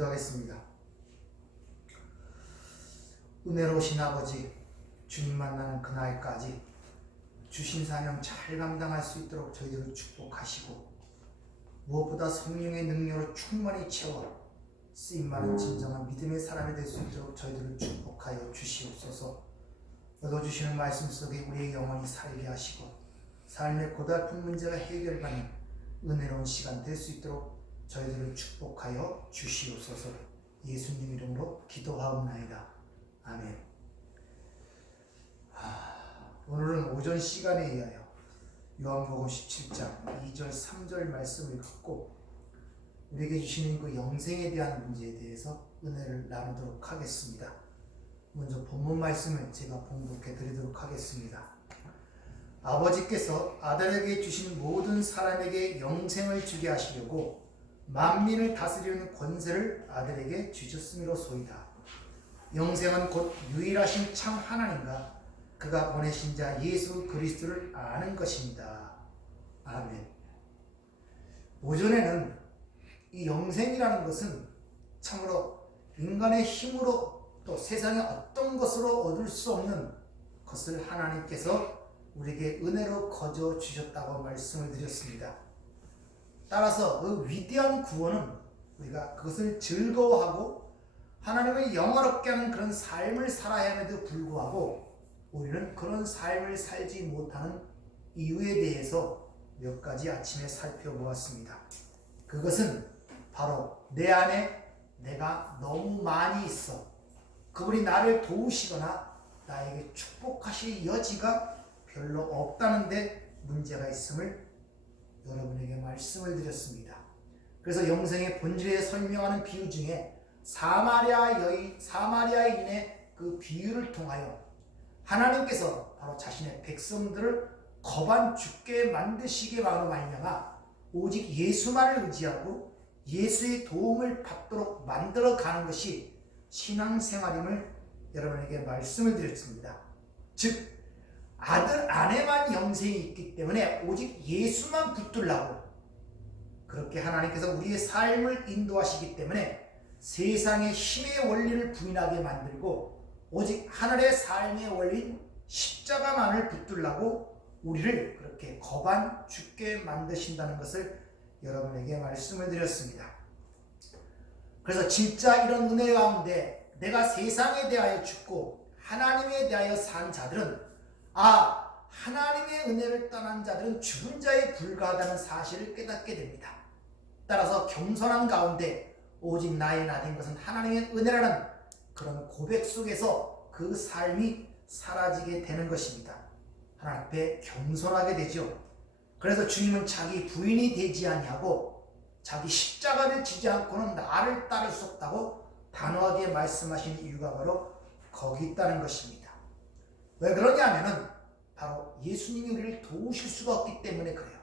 기도하겠습니다. 은혜로우신 아버지, 주님 만나는 그날까지 주신 사명 잘 감당할 수 있도록 저희들을 축복하시고 무엇보다 성령의 능력으로 충만히 채워 쓰임받은 진정한 믿음의 사람이 될 수 있도록 저희들을 축복하여 주시옵소서. 얻어주시는 말씀 속에 우리의 영혼이 살게 하시고 삶의 고달픈 문제가 해결받는 은혜로운 시간 될 수 있도록 저희들을 축복하여 주시옵소서. 예수님 이름으로 기도하옵나이다. 아멘. 오늘은 오전 시간에 의하여 요한복음 17장 2절 3절 말씀을 갖고 우리에게 주시는 그 영생에 대한 문제에 대해서 은혜를 나누도록 하겠습니다. 먼저 본문 말씀을 제가 봉독해 드리도록 하겠습니다. 아버지께서 아들에게 주신 모든 사람에게 영생을 주게 하시려고 만민을 다스리는 권세를 아들에게 주셨음이로소이다. 영생은 곧 유일하신 참 하나님과 그가 보내신 자 예수 그리스도를 아는 것입니다. 아멘. 오전에는 이 영생이라는 것은 참으로 인간의 힘으로 또 세상의 어떤 것으로 얻을 수 없는 것을 하나님께서 우리에게 은혜로 거저 주셨다고 말씀을 드렸습니다. 따라서 그 위대한 구원은 우리가 그것을 즐거워하고 하나님을 영화롭게 하는 그런 삶을 살아야 함에도 불구하고 우리는 그런 삶을 살지 못하는 이유에 대해서 몇 가지 아침에 살펴보았습니다. 그것은 바로 내 안에 내가 너무 많이 있어 그분이 나를 도우시거나 나에게 축복하실 여지가 별로 없다는 데 문제가 있음을 여러분에게 말씀을 드렸습니다. 그래서 영생의 본질에 설명하는 비유 중에 사마리아인의 그 비유를 통하여 하나님께서 바로 자신의 백성들을 거반 죽게 만드시기만으로 말미암아 오직 예수만을 의지하고 예수의 도움을 받도록 만들어가는 것이 신앙생활임을 여러분에게 말씀을 드렸습니다. 즉 아들 안에만 영생이 있기 때문에 오직 예수만 붙들라고 그렇게 하나님께서 우리의 삶을 인도하시기 때문에 세상의 힘의 원리를 부인하게 만들고 오직 하늘의 삶의 원리인 십자가만을 붙들라고 우리를 그렇게 거반 죽게 만드신다는 것을 여러분에게 말씀을 드렸습니다. 그래서 진짜 이런 은혜 가운데 내가 세상에 대하여 죽고 하나님에 대하여 산 자들은 하나님의 은혜를 떠난 자들은 죽은 자에 불과하다는 사실을 깨닫게 됩니다. 따라서 겸손한 가운데 오직 나의 나 된 것은 하나님의 은혜라는 그런 고백 속에서 그 삶이 사라지게 되는 것입니다. 하나님 앞에 겸손하게 되죠. 그래서 주님은 자기 부인이 되지 아니하고 자기 십자가를 지지 않고는 나를 따를 수 없다고 단호하게 말씀하신 이유가 바로 거기 있다는 것입니다. 왜 그러냐면은 바로 예수님이 우리를 도우실 수가 없기 때문에 그래요.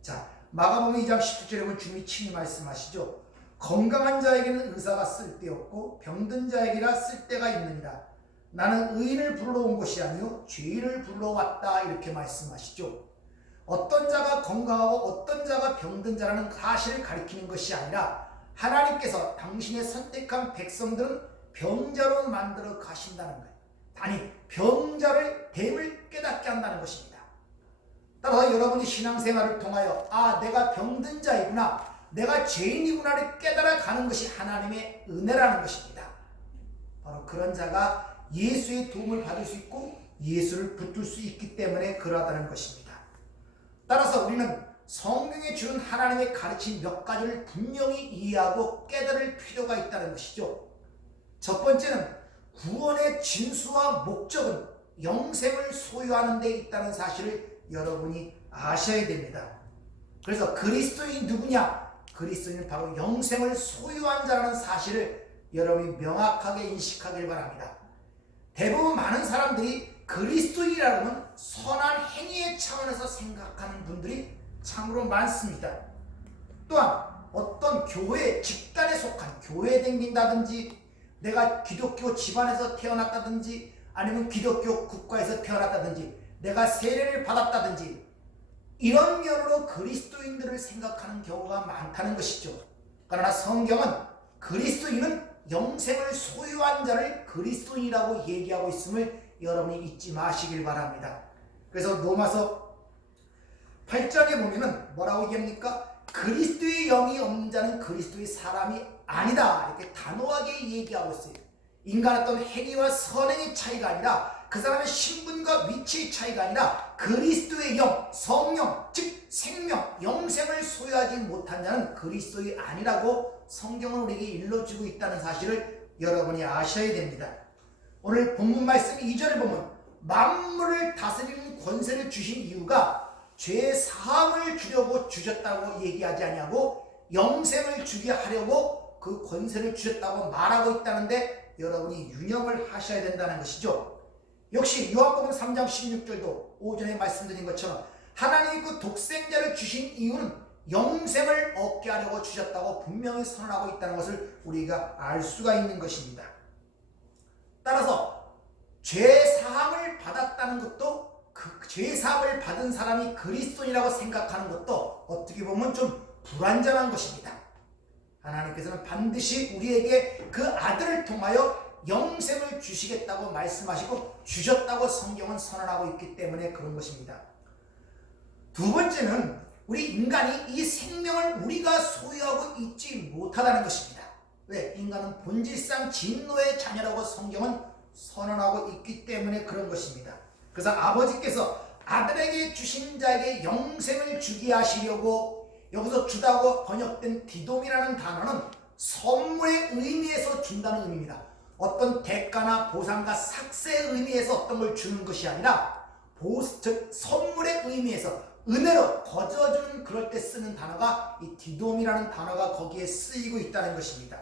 자, 마가복음 2장 17절에 보면 주님이 친히 말씀하시죠. 건강한 자에게는 의사가 쓸데없고 병든 자에게라 쓸데가 있느니라. 나는 의인을 부르러 온 것이 아니요 죄인을 부르러 왔다 이렇게 말씀하시죠. 어떤 자가 건강하고 어떤 자가 병든 자라는 사실을 가리키는 것이 아니라 하나님께서 당신의 선택한 백성들은 병자로 만들어 가신다는 거예요. 아니 병자를 됨을 깨닫게 한다는 것입니다. 따라서 여러분이 신앙생활을 통하여 내가 병든 자이구나 내가 죄인이구나를 깨달아 가는 것이 하나님의 은혜라는 것입니다. 바로 그런 자가 예수의 도움을 받을 수 있고 예수를 붙들 수 있기 때문에 그러하다는 것입니다. 따라서 우리는 성경에 주는 하나님의 가르침 몇 가지를 분명히 이해하고 깨달을 필요가 있다는 것이죠. 첫 번째는 구원의 진수와 목적은 영생을 소유하는 데 있다는 사실을 여러분이 아셔야 됩니다. 그래서 그리스도인이 누구냐? 그리스도인은 바로 영생을 소유한 자라는 사실을 여러분이 명확하게 인식하길 바랍니다. 대부분 많은 사람들이 그리스도인이라는 선한 행위의 차원에서 생각하는 분들이 참으로 많습니다. 또한 어떤 교회 집단에 속한 교회에 다닌다든지 내가 기독교 집안에서 태어났다든지 아니면 기독교 국가에서 태어났다든지 내가 세례를 받았다든지 이런 면으로 그리스도인들을 생각하는 경우가 많다는 것이죠. 그러나 성경은 그리스도인은 영생을 소유한 자를 그리스도인이라고 얘기하고 있음을 여러분이 잊지 마시길 바랍니다. 그래서 로마서 8장에 보면은 뭐라고 얘기합니까? 그리스도의 영이 없는 자는 그리스도의 사람이 아니다, 이렇게 단호하게 얘기하고 있어요. 인간 어떤 행위와 선행의 차이가 아니라 그 사람의 신분과 위치의 차이가 아니라 그리스도의 영, 성령, 즉 생명, 영생을 소유하지 못한 자는 그리스도의 아니라고 성경은 우리에게 일러주고 있다는 사실을 여러분이 아셔야 됩니다. 오늘 본문 말씀 2절을 보면 만물을 다스리는 권세를 주신 이유가 죄 사함을 주려고 주셨다고 얘기하지 아니하고 영생을 주게 하려고 그 권세를 주셨다고 말하고 있다는데 여러분이 유념을 하셔야 된다는 것이죠. 역시 요한복음 3장 16절도 오전에 말씀드린 것처럼 하나님이 그 독생자를 주신 이유는 영생을 얻게 하려고 주셨다고 분명히 선언하고 있다는 것을 우리가 알 수가 있는 것입니다. 따라서 죄사함을 받았다는 것도 그 죄사함을 받은 사람이 그리스도인이라고 생각하는 것도 어떻게 보면 좀 불완전한 것입니다. 하나님께서는 반드시 우리에게 그 아들을 통하여 영생을 주시겠다고 말씀하시고 주셨다고 성경은 선언하고 있기 때문에 그런 것입니다. 두 번째는 우리 인간이 이 생명을 우리가 소유하고 있지 못하다는 것입니다. 왜? 인간은 본질상 진노의 자녀라고 성경은 선언하고 있기 때문에 그런 것입니다. 그래서 아버지께서 아들에게 주신 자에게 영생을 주게 하시려고 여기서 주다고 번역된 디돔이라는 단어는 선물의 의미에서 준다는 의미입니다. 어떤 대가나 보상과 삭세의 의미에서 어떤 걸 주는 것이 아니라 즉 선물의 의미에서 은혜로 거저주는 그럴 때 쓰는 단어가 이 디돔이라는 단어가 거기에 쓰이고 있다는 것입니다.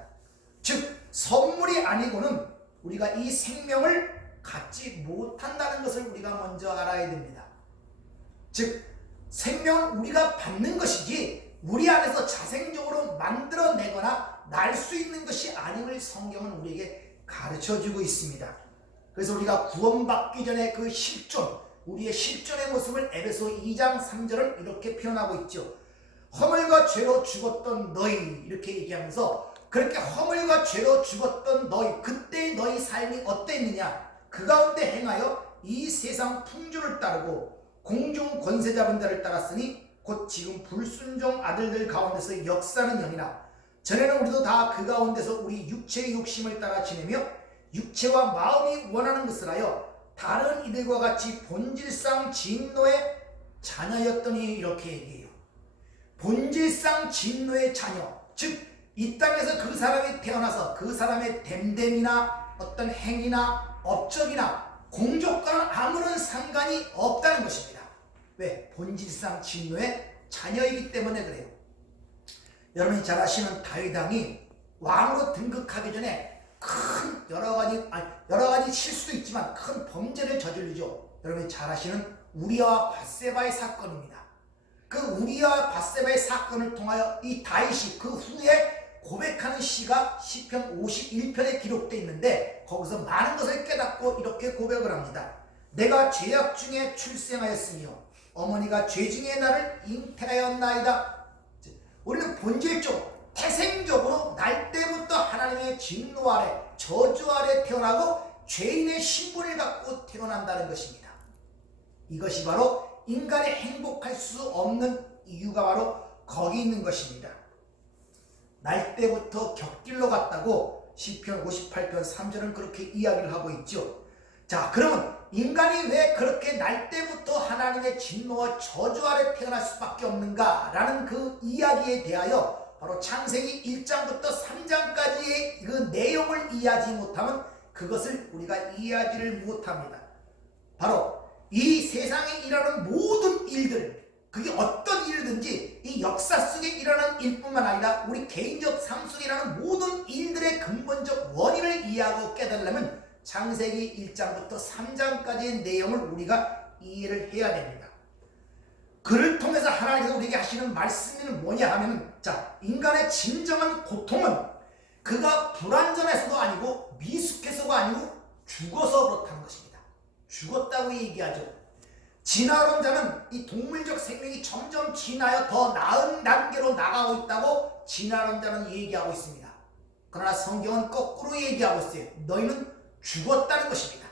즉 선물이 아니고는 우리가 이 생명을 갖지 못한다는 것을 우리가 먼저 알아야 됩니다. 즉 생명은 우리가 받는 것이지 우리 안에서 자생적으로 만들어내거나 날 수 있는 것이 아님을 성경은 우리에게 가르쳐주고 있습니다. 그래서 우리가 구원받기 전에 그 실존, 우리의 실존의 모습을 에베소 2장 3절은 이렇게 표현하고 있죠. 허물과 죄로 죽었던 너희, 이렇게 얘기하면서 그렇게 허물과 죄로 죽었던 너희, 그때의 너희 삶이 어땠느냐? 그 가운데 행하여 이 세상 풍조를 따르고 공중 권세자분들을 따랐으니 곧 지금 불순종 아들들 가운데서 역사는 영이나 전에는 우리도 다 그 가운데서 우리 육체의 욕심을 따라 지내며 육체와 마음이 원하는 것을 하여 다른 이들과 같이 본질상 진노의 자녀였더니, 이렇게 얘기해요. 본질상 진노의 자녀, 즉 이 땅에서 그 사람이 태어나서 그 사람의 됨됨이나 어떤 행위나 업적이나 공적과는 아무런 상관이 없다는 것입니다. 왜? 본질상 진노의 자녀이기 때문에 그래요. 여러분이 잘 아시는 다윗 왕이 왕으로 등극하기 전에 큰 여러 가지 실수도 있지만 큰 범죄를 저지르죠. 여러분이 잘 아시는 우리아와 밧세바의 사건입니다. 그 우리아와 밧세바의 사건을 통하여 이 다윗이 그 후에 고백하는 시가 시편 51편에 기록되어 있는데 거기서 많은 것을 깨닫고 이렇게 고백을 합니다. 내가 죄악 중에 출생하였으며 어머니가 죄 중에 나를 잉태하였나이다. 우리는 본질적으로 태생적으로 날 때부터 하나님의 진노 아래 저주 아래 태어나고 죄인의 신분을 갖고 태어난다는 것입니다. 이것이 바로 인간이 행복할 수 없는 이유가 바로 거기 있는 것입니다. 날 때부터 곁길로 갔다고 시편 58편 3절은 그렇게 이야기를 하고 있죠. 자, 그러면 인간이 왜 그렇게 날 때부터 하나님의 진노와 저주 아래 태어날 수밖에 없는가 라는 그 이야기에 대하여 바로 창세기 1장부터 3장까지의 그 내용을 이해하지 못하면 그것을 우리가 이해하지를 못합니다. 바로 이 세상에 일어나는 모든 일들, 그게 어떤 일든지 이 역사 속에 일어나는 일뿐만 아니라 우리 개인적 삶 속에 일어나는 모든 일들의 근본적 원인을 이해하고 깨달으려면 창세기 1장부터 3장까지의 내용을 우리가 이해를 해야 됩니다. 그를 통해서 하나님께서 우리에게 하시는 말씀은 뭐냐 하면, 자, 인간의 진정한 고통은 그가 불완전해서도 아니고 미숙해서가 아니고 죽어서 그렇다는 것입니다. 죽었다고 얘기하죠. 진화론 자는 이 동물적 생명이 점점 진화하여 더 나은 단계로 나가고 있다고 진화론 자는 얘기하고 있습니다. 그러나 성경은 거꾸로 얘기하고 있어요. 너희는 죽었다는 것입니다.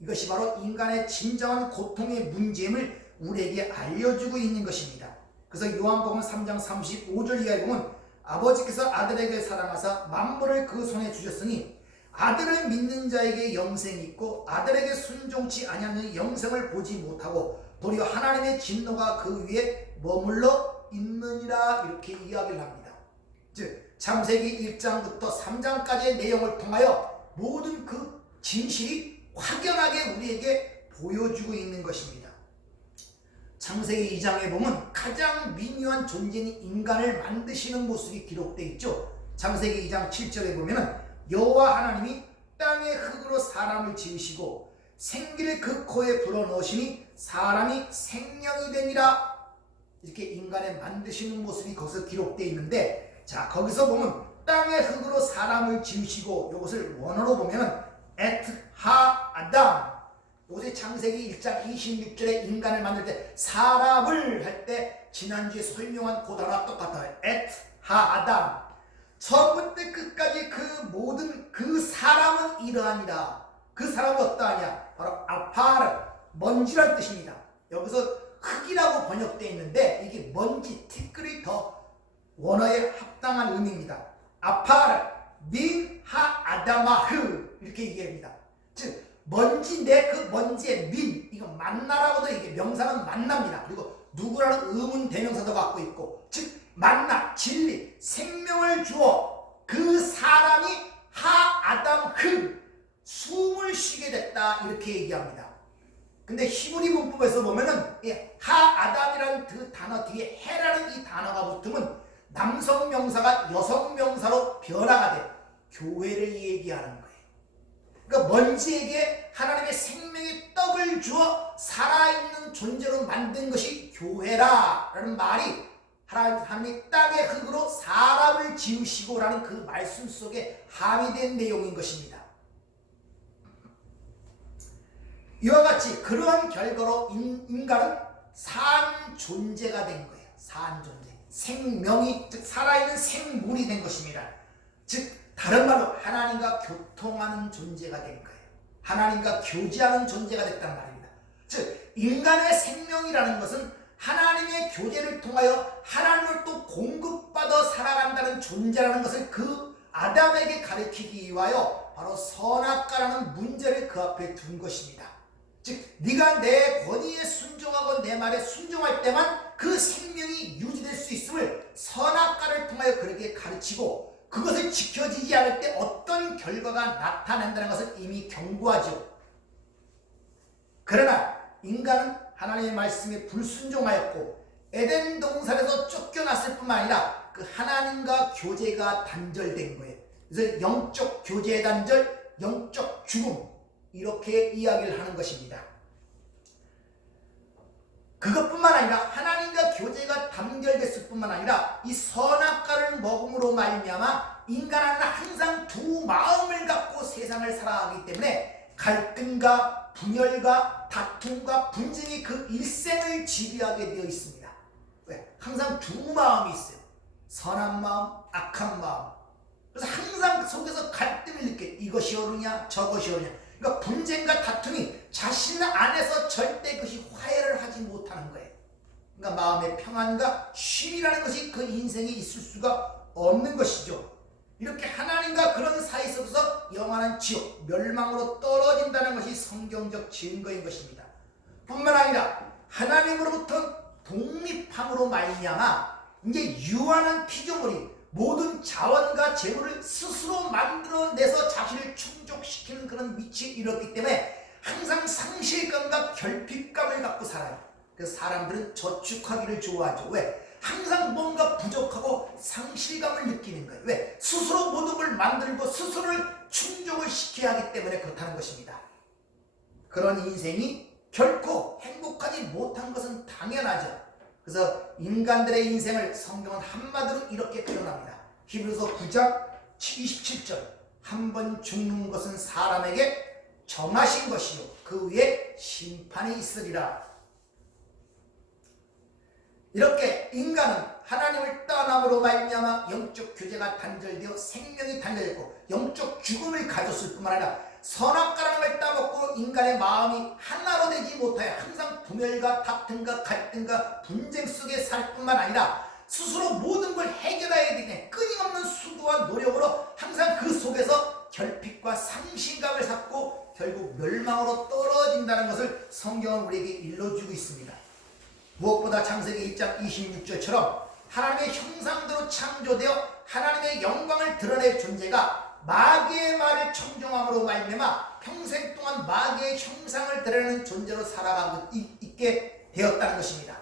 이것이 바로 인간의 진정한 고통의 문제임을 우리에게 알려주고 있는 것입니다. 그래서 요한복음 3장 35절 이하에 보면 아버지께서 아들에게 사랑하사 만물을 그 손에 주셨으니 아들을 믿는 자에게 영생이 있고 아들에게 순종치 아니하는 영생을 보지 못하고 도리어 하나님의 진노가 그 위에 머물러 있느니라 이렇게 이야기를 합니다. 즉 창세기 1장부터 3장까지의 내용을 통하여 모든 그 진실이 확연하게 우리에게 보여주고 있는 것입니다. 창세기 2장에 보면 가장 미묘한 존재인 인간을 만드시는 모습이 기록되어 있죠. 창세기 2장 7절에 보면 여호와 하나님이 땅의 흙으로 사람을 지으시고 생기를 그 코에 불어넣으시니 사람이 생명이 되니라. 이렇게 인간을 만드시는 모습이 거기서 기록되어 있는데, 자 거기서 보면 땅의 흙으로 사람을 지으시고 이것을 원어로 보면 에트 하 아담, 요새 창세기 1장 26절에 인간을 만들 때 사람을 할 때 지난주에 설명한 그 단어와 똑같아요. 에트 하 아담. 처음부터 끝까지 그 모든 그 사람은 이러하니라. 그 사람은 어떠하냐? 바로 아파르, 먼지란 뜻입니다. 여기서 흙이라고 번역되어 있는데 이게 먼지, 티끌이 더 원어에 합당한 의미입니다. 아파르 민 하 아다마흐 이렇게 얘기합니다. 즉 먼지인데 그 먼지의 민, 이거 만나라고도 이게 명사는 만납니다. 그리고 누구라는 의문 대명사도 갖고 있고, 즉 만나, 진리, 생명을 주어 그 사람이 하 아담 흙, 숨을 쉬게 됐다 이렇게 얘기합니다. 근데 히브리 문법에서 보면은 하 아담이라는 그 단어 뒤에 해라는 이 단어가 붙으면 남성 명사가 여성 명사로 변화가 돼 교회를 얘기하는 거예요. 그러니까 먼지에게 하나님의 생명의 떡을 주어 살아있는 존재로 만든 것이 교회라라는 말이 하나님이 땅의 흙으로 사람을 지으시고라는 그 말씀 속에 함의된 내용인 것입니다. 이와 같이 그러한 결과로 인간은 산 존재가 된 거예요. 산 존재. 생명이, 즉 살아있는 생물이 된 것입니다. 즉 다른 말로 하나님과 교통하는 존재가 된 거예요. 하나님과 교제하는 존재가 됐단 말입니다. 즉 인간의 생명이라는 것은 하나님의 교제를 통하여 하나님을 또 공급받아 살아간다는 존재라는 것을 그 아담에게 가르치기 위하여 바로 선악과라는 문제를 그 앞에 둔 것입니다. 즉 네가 내 권위에 순종하고 내 말에 순종할 때만 그 생명이 유지될 수 있음을 선악과를 통하여 그렇게 가르치고, 그것을 지켜지지 않을 때 어떤 결과가 나타난다는 것을 이미 경고하죠. 그러나 인간은 하나님의 말씀에 불순종하였고 에덴 동산에서 쫓겨났을 뿐만 아니라 그 하나님과 교제가 단절된 거예요. 그래서 영적 교제의 단절, 영적 죽음, 이렇게 이야기를 하는 것입니다. 그것뿐만 아니라 하나님과 교제가 단절됐을 뿐만 아니라 이 선악과를 먹음으로 말미암아 인간은 항상 두 마음을 갖고 세상을 살아가기 때문에 갈등과 분열과 다툼과 분쟁이 그 일생을 지배하게 되어 있습니다. 왜? 항상 두 마음이 있어요. 선한 마음, 악한 마음. 그래서 항상 속에서 갈등을 느껴. 이것이 옳으냐 저것이 옳으냐. 그러니까 분쟁과 다툼이 자신 안에서 절대 그것이 화해를 하지 못하는 거예요. 그러니까 마음의 평안과 쉼이라는 것이 그 인생에 있을 수가 없는 것이죠. 이렇게 하나님과 그런 사이 속에서 영원한 지옥, 멸망으로 떨어진다는 것이 성경적 증거인 것입니다. 뿐만 아니라 하나님으로부터 독립함으로 말미암아 이제 유한한 피조물이 모든 자원과 재물을 스스로 만들어내서 자신을 충족시키는 그런 위치에 이르렀기 때문에 항상 상실감과 결핍감을 갖고 살아요. 그래서 사람들은 저축하기를 좋아하죠. 왜? 항상 뭔가 부족하고 상실감을 느끼는 거예요. 왜? 스스로 모든 걸 만들고 스스로를 충족을 시켜야 하기 때문에 그렇다는 것입니다. 그런 인생이 결코 행복하지 못한 것은 당연하죠. 그래서 인간들의 인생을 성경은 한마디로 이렇게 표현합니다. 히브리서 9장 27절, 한 번 죽는 것은 사람에게 정하신 것이요 그 위에 심판이 있으리라. 이렇게 인간은 하나님을 떠남으로 말미암아 영적 교제가 단절되어 생명이 단절됐고 영적 죽음을 가졌을 뿐만 아니라 선악과라는 걸 따먹고 인간의 마음이 하나로 되지 못하여 항상 분열과 다툼과 갈등과 분쟁 속에 살 뿐만 아니라 스스로 모든 걸 해결해야 되네 끊임없는 수고와 노력으로 항상 그 속에서 결핍과 상실감을 갖고 결국 멸망으로 떨어진다는 것을 성경은 우리에게 일러주고 있습니다. 무엇보다 창세기 1장 26절처럼 하나님의 형상대로 창조되어 하나님의 영광을 드러낼 존재가 마귀의 말을 청종함으로 말미암아 평생 동안 마귀의 형상을 드러내는 존재로 살아가고 있게 되었다는 것입니다.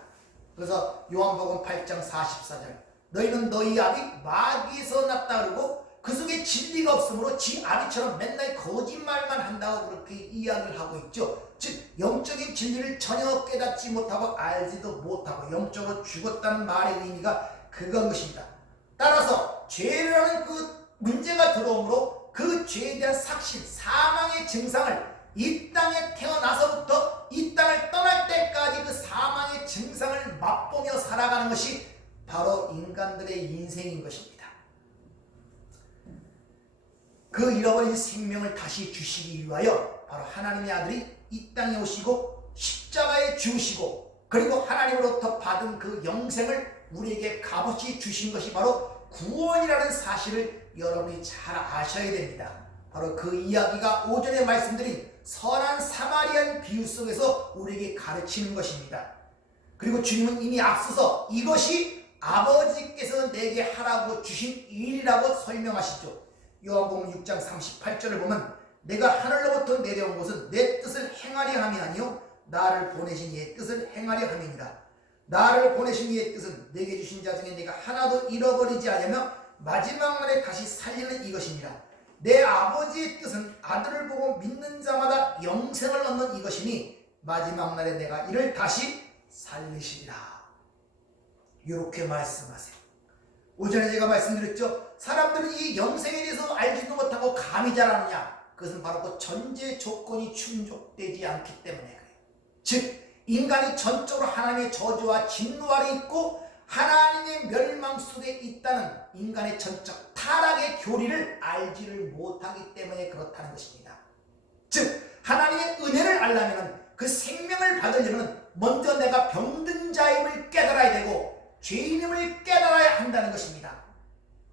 그래서 요한복음 8장 44절 너희는 너희 아비 마귀에서 났다 그러고 그 속에 진리가 없으므로 지 아비처럼 맨날 거짓말만 한다고 그렇게 이야기를 하고 있죠. 즉 영적인 진리를 전혀 깨닫지 못하고 알지도 못하고 영적으로 죽었다는 말의 의미가 그것입니다. 따라서 죄라는 그 문제가 들어오므로 그 죄에 대한 삭신, 사망의 증상을 이 땅에 태어나서부터 이 땅을 떠날 때까지 그 사망의 증상을 맛보며 살아가는 것이 바로 인간들의 인생인 것입니다. 그 잃어버린 생명을 다시 주시기 위하여 바로 하나님의 아들이 이 땅에 오시고 십자가에 죽으시고 그리고 하나님으로부터 받은 그 영생을 우리에게 값없이 주신 것이 바로 구원이라는 사실을 여러분이 잘 아셔야 됩니다. 바로 그 이야기가 오전에 말씀드린 선한 사마리안 비유 속에서 우리에게 가르치는 것입니다. 그리고 주님은 이미 앞서서 이것이 아버지께서 내게 하라고 주신 일이라고 설명하시죠. 요한복음 6장 38절을 보면 내가 하늘로부터 내려온 것은 내 뜻을 행하려 함이 아니요 나를 보내신 이의 뜻을 행하려 함이니라. 나를 보내신 이의 뜻은 내게 주신 자 중에 내가 하나도 잃어버리지 않으며 마지막 날에 다시 살리는 이것이니라. 내 아버지의 뜻은 아들을 보고 믿는 자마다 영생을 얻는 이것이니 마지막 날에 내가 이를 다시 살리시리라. 이렇게 말씀하세요. 오전에 제가 말씀드렸죠. 사람들은 이 영생에 대해서 알지도 못하고 감히 잘 아느냐. 그것은 바로 그 전제 조건이 충족되지 않기 때문에 그래요. 즉 인간이 전적으로 하나님의 저주와 진노 아래 있고 하나님의 멸망 속에 있다는 인간의 전적 타락의 교리를 알지를 못하기 때문에 그렇다는 것입니다. 즉 하나님의 은혜를 알려면 그 생명을 받으려면 먼저 내가 병든 자임을 깨달아야 되고 죄인임을 깨달아야 한다는 것입니다.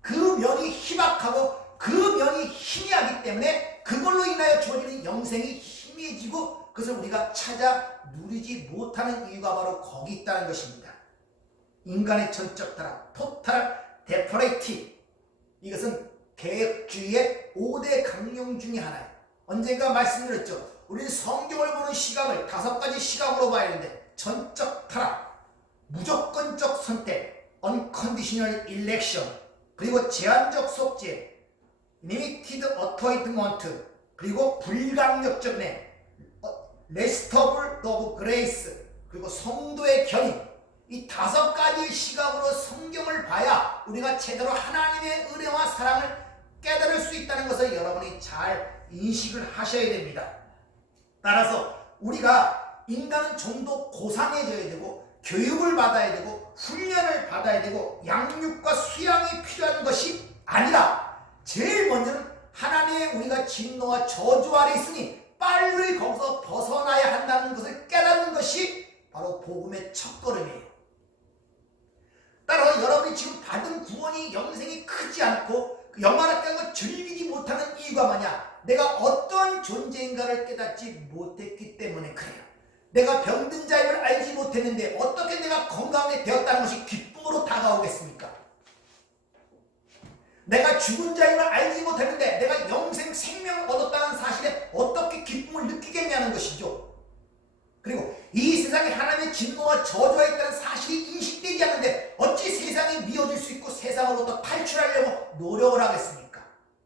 그 면이 희박하고 그 면이 희미하기 때문에 그걸로 인하여 주어지는 영생이 희미해지고 그것을 우리가 찾아 누리지 못하는 이유가 바로 거기 있다는 것입니다. 인간의 전적 타락, 토탈 데퍼레이티, 이것은 개혁주의의 5대 강령 중에 하나예요. 언젠가 말씀드렸죠. 우리는 성경을 보는 시각을 5가지 시각으로 봐야 하는데 전적 타락, 무조건적 선택, unconditional election, 그리고 제한적 속죄, limited atonement, 그리고 불강력적 내, restored of grace, 그리고 성도의 견인, 이 5가지의 시각으로 성경을 봐야 우리가 제대로 하나님의 은혜와 사랑을 깨달을 수 있다는 것을 여러분이 잘 인식을 하셔야 됩니다. 따라서 우리가 인간은 좀 더 고상해져야 되고 교육을 받아야 되고 훈련을 받아야 되고 양육과 수양이 필요한 것이 아니라 제일 먼저는 하나님의 우리가 진노와 저주 아래 있으니 빨리 거기서 벗어나야 한다는 것을 깨닫는 것이 바로 복음의 첫걸음이에요. 따라서 여러분이 지금 받은 구원이 영생이 크지 않고 영원하다는 걸 즐기지 못하는 이유가 뭐냐? 내가 어떤 존재인가를 깨닫지 못했기 때문에 그래요. 내가 병든 자임을 알지 못했는데 어떻게 내가 건강하게 되었다는 것이 기쁨으로 다가오겠습니까? 내가 죽은 자임을 알지 못했는데 내가 영생 생명을 얻었다는 사실에 어떻게 기쁨을 느끼겠냐는 것이죠. 그리고 이 세상에 하나님의 진노와 저주가 있다는 사실이 인식되지 않는데 어찌 세상이 미워질 수 있고 세상으로부터 탈출하려고 노력을 하겠습니까?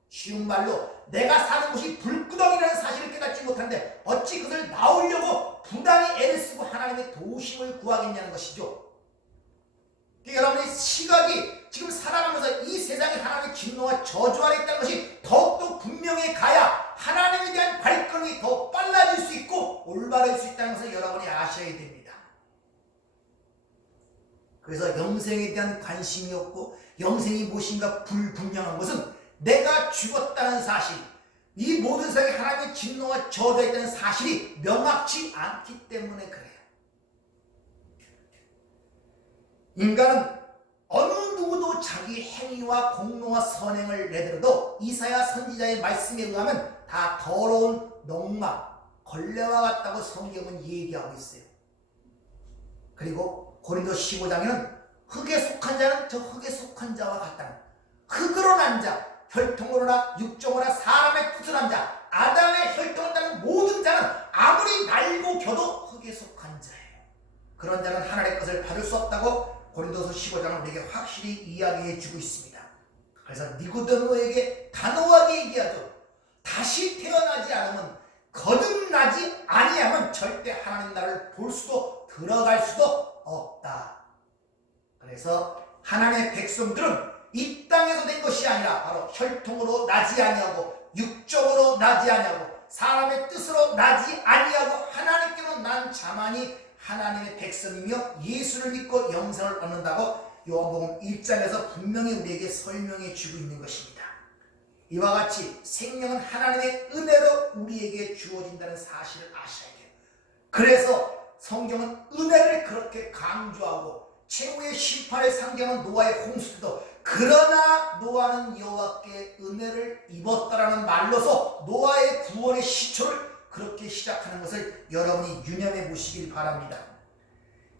쉬운 말로 내가 사는 곳이 불구덩이라는 사실을 깨닫지 못하는데 어찌 그것을 나오려고 부단히 애를 쓰고 하나님의 도우심을 구하겠냐는 것이죠. 여러분의 시각이 지금 살아가면서 이 세상에 하나님의 진노와 저주 아래 있다는 것이 더욱더 분명히 가야 하나님에 대한 발걸음이 더 빨라질 수 있고 올바를 수 있다는 것을 여러분이 아셔야 됩니다. 그래서 영생에 대한 관심이 없고 영생이 무엇인가 불분명한 것은 내가 죽었다는 사실, 이 모든 세상에 하나님의 진노가 저어져 있다는 사실이 명확치 않기 때문에 그래요. 인간은 어느 누구도 자기 행위와 공로와 선행을 내들어도 이사야 선지자의 말씀에 의하면 다 더러운 농막, 걸레와 같다고 성경은 얘기하고 있어요. 그리고 고린도 15장에는 흙에 속한 자는 저 흙에 속한 자와 같다는, 흙으로 난 자, 혈통으로나 육정으로나 사람의 뜻을 한 자, 아담의 혈통을 따른 모든 자는 아무리 날고 겨도 흙에 속한 자예요. 그런 자는 하나님의 것을 받을 수 없다고 고린도서 15장은 우리에게 확실히 이야기해 주고 있습니다. 그래서 니고데모에게 단호하게 얘기하죠. 다시 태어나지 않으면, 거듭나지 아니하면 절대 하나님 나라를 볼 수도 들어갈 수도 없다. 그래서 하나님의 백성들은 이 땅에서 된 것이 아니라 바로 혈통으로 나지 아니하고 육적으로 나지 아니하고 사람의 뜻으로 나지 아니하고 하나님께로 난 자만이 하나님의 백성이며 예수를 믿고 영생을 얻는다고 요한복음 1장에서 분명히 우리에게 설명해 주고 있는 것입니다. 이와 같이 생명은 하나님의 은혜로 우리에게 주어진다는 사실을 아셔야 돼요. 그래서 성경은 은혜를 그렇게 강조하고 최후의 심판을 상징하는 노아의 홍수도 그러나 노아는 여호와께 은혜를 입었다라는 말로서 노아의 구원의 시초를 그렇게 시작하는 것을 여러분이 유념해 보시길 바랍니다.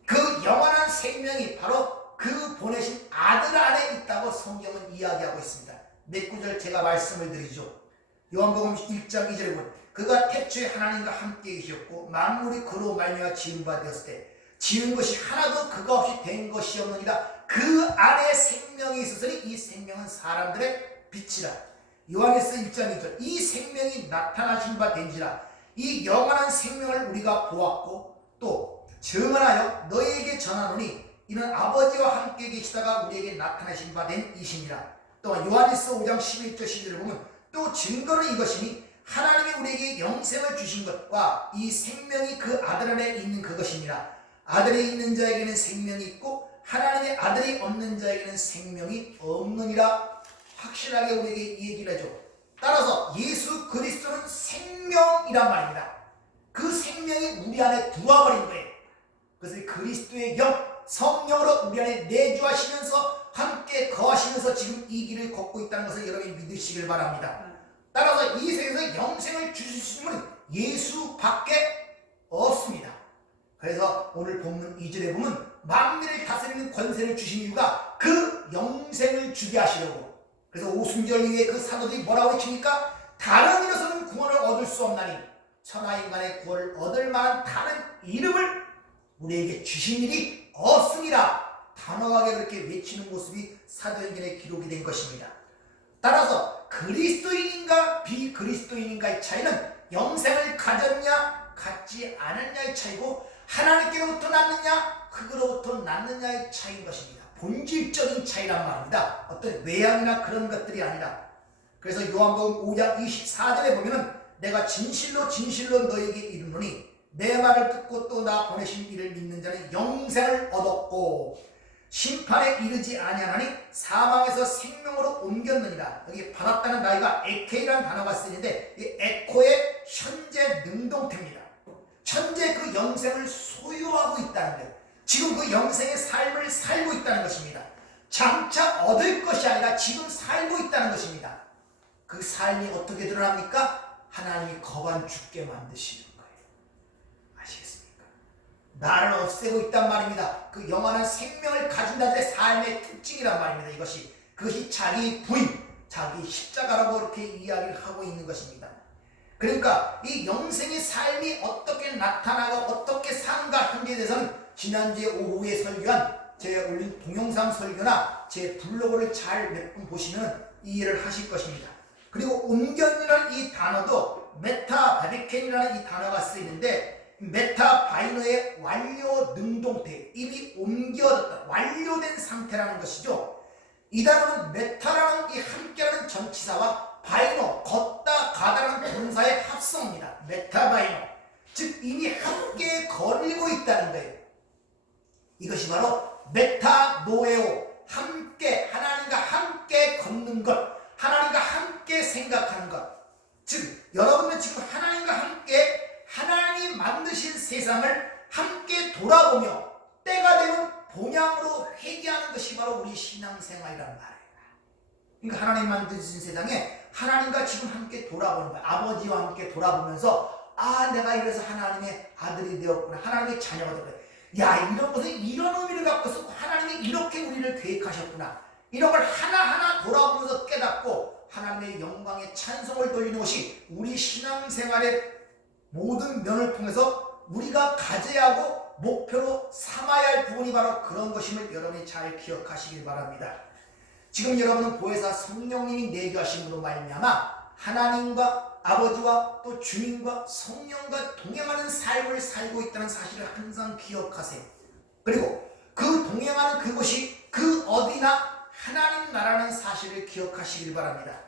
그 영원한 생명이 바로 그 보내신 아들 안에 있다고 성경은 이야기하고 있습니다. 몇 구절 제가 말씀을 드리죠. 요한복음 1장 2절에 보면 그가 태초에 하나님과 함께 계셨고 만물이 그로 말미암아 지은 바 되었을 때 지은 것이 하나도 그가 없이 된 것이 없느니라. 그 안에 생명이 있었으니 이 생명은 사람들의 빛이라. 요한에서 1장 2절 이 생명이 나타나신 바 된지라. 이 영원한 생명을 우리가 보았고 또 증언하여 너희에게 전하노니 이는 아버지와 함께 계시다가 우리에게 나타나신 바 된 이시니라. 또 요한일서 5장 11절 12절을 보면 또 증거는 이것이니 하나님이 우리에게 영생을 주신 것과 이 생명이 그 아들 안에 있는 그것이니라. 아들이 있는 자에게는 생명이 있고 하나님의 아들이 없는 자에게는 생명이 없느니라. 확실하게 우리에게 이 얘기를 해줘. 따라서 예수 그리스도는 생명이란 말입니다. 그 생명이 우리 안에 들어와버린 거예요. 그래서 그리스도의 영, 성령으로 우리 안에 내주하시면서 함께 거하시면서 지금 이 길을 걷고 있다는 것을 여러분이 믿으시길 바랍니다. 따라서 이 세상에서 영생을 주실 수 있는 분은 예수밖에 없습니다. 그래서 오늘 본문 2절에 보면 만민을 다스리는 권세를 주신 이유가 그 영생을 주게 하시려고. 그래서 오순절 이후에 그 사도들이 뭐라고 외칩니까? 다른 이로서는 구원을 얻을 수 없나니 천하인간의 구원을 얻을 만한 다른 이름을 우리에게 주신 일이 없습니다. 단호하게 그렇게 외치는 모습이 사도행전에 기록이 된 것입니다. 따라서 그리스도인인가 비그리스도인인가의 차이는 영생을 가졌냐 갖지 않았냐의 차이고 하나님께로부터 났느냐 흙으로부터 났느냐의 차이인 것입니다. 본질적인 차이란 말입니다. 어떤 외양이나 그런 것들이 아니라. 그래서 요한복음 5장 24절에 보면은 내가 진실로 진실로 너에게 이르노니 내 말을 듣고 또 나 보내신 이를 믿는 자는 영생을 얻었고 심판에 이르지 아니하나니 사망에서 생명으로 옮겼느니라. 여기 받았다는 나이가 에케이라는 단어가 쓰이는데 이 에코의 현재 능동태입니다. 현재 그 영생을 소유하고 있다는 거예요. 지금 그 영생의 삶을 살고 있다는 것입니다. 장차 얻을 것이 아니라 지금 살고 있다는 것입니다. 그 삶이 어떻게 드러납니까? 하나님이 거반 죽게 만드시는 거예요. 아시겠습니까? 나를 없애고 있단 말입니다. 그 영원한 생명을 가진다는 삶의 특징이란 말입니다. 그것이 자기 부인, 자기 십자가라고 이렇게 이야기를 하고 있는 것입니다. 그러니까 이 영생의 삶이 어떻게 나타나고 어떻게 사는가 현재에 대해서는 지난주에 오후에 설교한 제가 올린 동영상 설교나 제 블로그를 잘 몇 번 보시면 이해를 하실 것입니다. 그리고 옮겼이라는 이 단어도 메타바비켄이라는 이 단어가 쓰이는데 메타바이너의 완료 능동태, 이미 옮겨졌다, 완료된 상태라는 것이죠. 이 단어는 메타라는 이 함께라는 전치사와 바이노, 걷다 가다라는 동사의 합성입니다. 메타바이노, 즉 이미 함께 거리고 있다는 거예요. 이것이 바로 메타노에오, 함께 하나님과 함께 걷는 것, 하나님과 함께 생각하는 것. 즉 여러분은 지금 하나님과 함께 하나님이 만드신 세상을 함께 돌아보며 때가 되면 본향으로 회개하는 것이 바로 우리 신앙생활이란 말이에요. 그러니까 하나님 만드신 세상에 하나님과 지금 함께 돌아보는 거예요. 아버지와 함께 돌아보면서 내가 이래서 하나님의 아들이 되었구나, 하나님의 자녀가 되었구나, 이런 것은 이런 의미를 갖고서 하나님이 이렇게 우리를 계획하셨구나, 이런 걸 하나하나 돌아보면서 깨닫고 하나님의 영광에 찬송을 돌리는 것이 우리 신앙생활의 모든 면을 통해서 우리가 가져야 하고 목표로 삼아야 할 부분이 바로 그런 것임을 여러분이 잘 기억하시길 바랍니다. 지금 여러분은 보혜사 성령님이 내주하신 분으로 말미암아 하나님과 아버지와 또 주님과 성령과 동행하는 삶을 살고 있다는 사실을 항상 기억하세요. 그리고 그 동행하는 그곳이 그 어디나 하나님 나라는 사실을 기억하시길 바랍니다.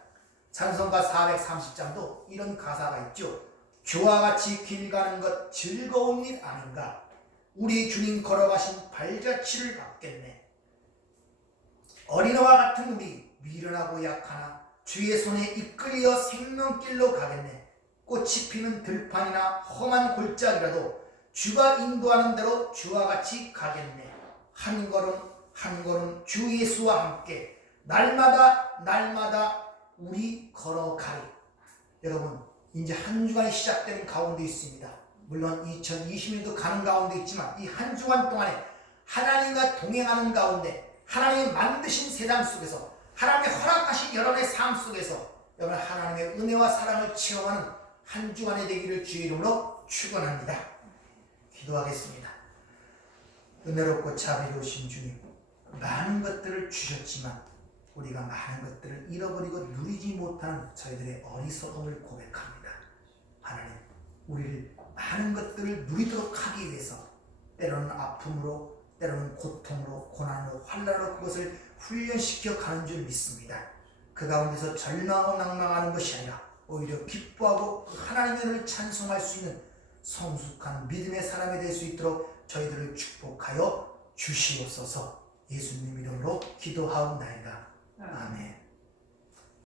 찬송가 430장도 이런 가사가 있죠. 주와 같이 길 가는 것 즐거운 일 아닌가, 우리 주님 걸어가신 발자취를 받겠네. 어린아와 같은 우리 미련하고 약하나 주의 손에 이끌려 생명길로 가겠네. 꽃이 피는 들판이나 험한 골짜기라도 주가 인도하는 대로 주와 같이 가겠네. 한 걸음 한 걸음 주 예수와 함께 날마다 우리 걸어가리. 여러분, 이제 한 주간이 시작되는 가운데 있습니다. 물론 2020년도 가는 가운데 있지만 이 한 주간 동안에 하나님과 동행하는 가운데 하나님이 만드신 세상 속에서 하나님의 허락하신 여러분의 삶 속에서 여러분 하나님의 은혜와 사랑을 체험하는 한 주간이 되기를 주의 이름으로 축원합니다. 기도하겠습니다. 은혜롭고 자비로우신 주님, 많은 것들을 주셨지만 우리가 많은 것들을 잃어버리고 누리지 못하는 저희들의 어리석음을 고백합니다. 하나님, 우리를 많은 것들을 누리도록 하기 위해서 때로는 아픔으로, 때로는 고통으로, 고난으로, 환난으로 그것을 훈련시켜 가는 줄 믿습니다. 그 가운데서 절망하고 낭망하는 것이 아니라 오히려 기뻐하고 하나님의 은혜를 찬송할 수 있는 성숙한 믿음의 사람이 될 수 있도록 저희들을 축복하여 주시옵소서. 예수님 이름으로 기도하옵나이다. 아멘.